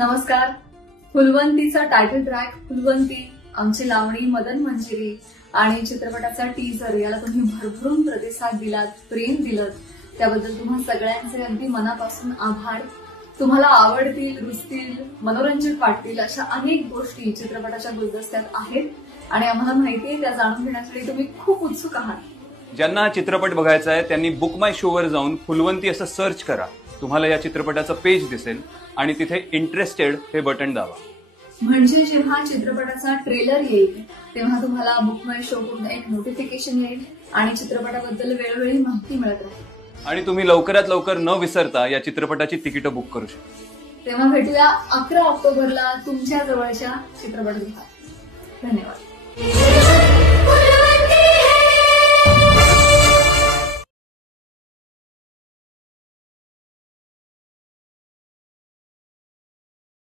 नमस्कार. फुलवंतीचा title track Phulwanti, आमची लावणी मदन मंजिरी आणि चित्रपटाचा टीजर याला तुम्ही भरभरून प्रतिसाद दिलात, प्रेम दिलत, त्याबद्दल तुम्हा सगळ्यांचे अगदी मनापासून आभार. तुम्हाला आवडतील, रुचतील, मनोरंजक वाटतील अशा अनेक गोष्टी चित्रपटाच्या गुलदस्त्यात आहेत आणि आम्हाला माहितीये त्या जाणून घेण्यासाठी तुम्ही खूप उत्सुक आहात. ज्यांना चित्रपट बघायचा आहे त्यांनी बुक माय शो वर जाऊन फुलवंती असं सर्च करा. तुम्हाला या चित्रपटाचं पेज दिसेल आणि तिथे इंटरेस्टेड हे बटन दाबा. म्हणजे जेव्हा चित्रपटाचा ट्रेलर येईल तेव्हा तुम्हाला बुक माय शो कडून एक नोटिफिकेशन येईल आणि चित्रपटाबद्दल वेळोवेळी माहिती मिळत राहील. आणि तुम्ही लवकरात लवकर न विसरता या चित्रपटाची तिकीटं बुक करू शकता. तेव्हा भेटूया 11 ऑक्टोबरला तुमच्या जवळच्या चित्रपटगृहात. धन्यवाद.